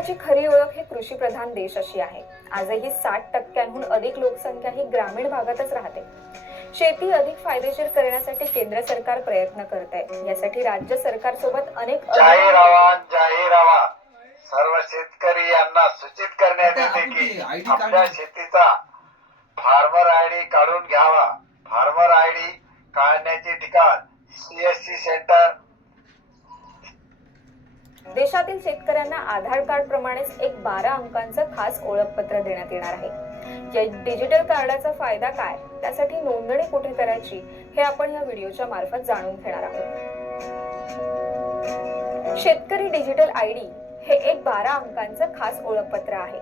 ची खरी ओळख ही कृषीप्रधान देश अशी आहे। आजही 60% अधिक लोकसंख्या ही ग्रामीण भागातच राहते। शेती अधिक फायदेशीर करण्यासाठी केंद्र सरकार प्रयत्न करत आहे। यासाठी राज्य सरकार सोबत अनेक जाहीर आवाज सर्व शेतकरी यांना सूचित करण्यात येते की आपल्या शेतीचा फार्मर आयडी काढून घ्यावा। फार्मर आयडी काढण्याचे ठिकाण सीएससी सेंटर। देशातील शेतकऱ्यांना आधार कार्ड प्रमाणेच एक 12 अंकांचं खास ओळखपत्र देण्यात येणार आहे। या डिजिटल कार्डाचा फायदा काय, त्यासाठी नोंदणी कुठे करायची हे आपण या व्हिडिओच्या मार्फत जाणून घेणार आहोत। शेतकरी डिजिटल आयडी हे एक 12 अंकांचं खास ओळखपत्र आहे।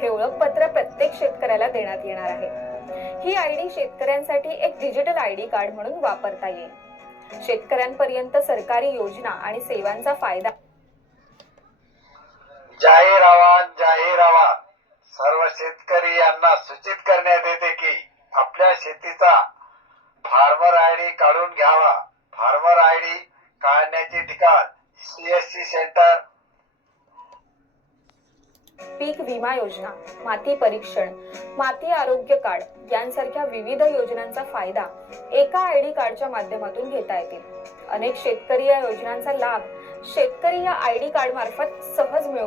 हे ओळखपत्र प्रत्येक शेतकऱ्याला देण्यात येणार आहे। ही आयडी शेतकऱ्यांसाठी एक डिजिटल आयडी कार्ड म्हणून वापरता येईल। शेतकऱ्यांपर्यंत सरकारी योजना आणि सेवांचा फायदा। जाहीर आवाज सर्व शेतकरी यांना सूचित करण्यात येते की आपल्या शेतीचा फार्मर आयडी काढून घ्यावा। फार्मर आयडी काढण्याचे ठिकाण सीएससी सेंटर। पीक विमा योजना, माती परीक्षण, माती आरोग्य कार्ड यांसारख्या विविध योजनांचा फायदा एका आयडी कार्डच्या माध्यमातून घेता येतील। अनेक शेतकरी या योजनांचा लाभ शेतकरी या आयडी कार्ड मार्फत सहज मिळवू